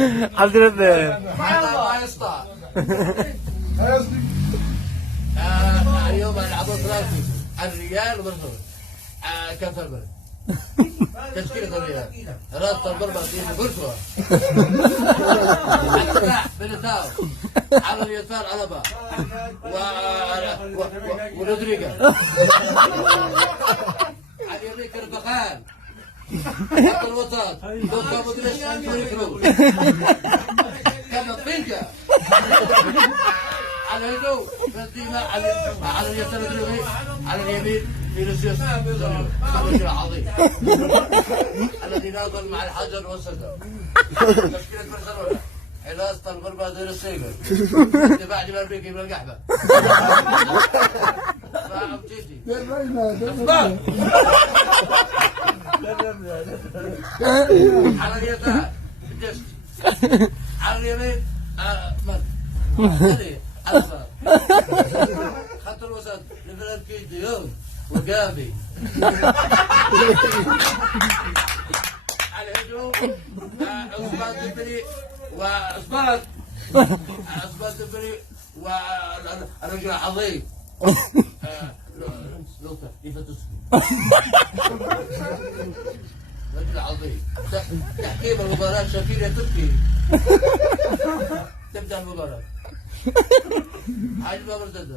عبد الرب ما يسطع. اليوم العبوا ثلاثي الريال وبرضه كف البلد تشكيلة الريال رابط البربر في بلفور الدفاع بنتاو على اليسار علبة ورودريغا على اليمين كربخان خط الوسط لوكا مودريتش توني كروس كامافينجا على الهجوم بنزيما على اليسار اليمين على اليمين فينيسيوس الرجل العظيم الذي ناضل مع الحجر والسدر تشكيلة برشلونة حراسة المرمى دير السيجر دفاع جبال بيكي من القحبة دفاع تيتي اسباب على اليسار جست على اليمين أصفر خط الوسط لفرانكي ديون وجافي على الهجوم عثمان ديمبلي وعثمان ديمبلي والرجل العظيم لوكا ليفاندوفسكي رجل عظيم تحكيم المباراة شاكير يا تركي تبدأ المباراة عايز بقى مرتدى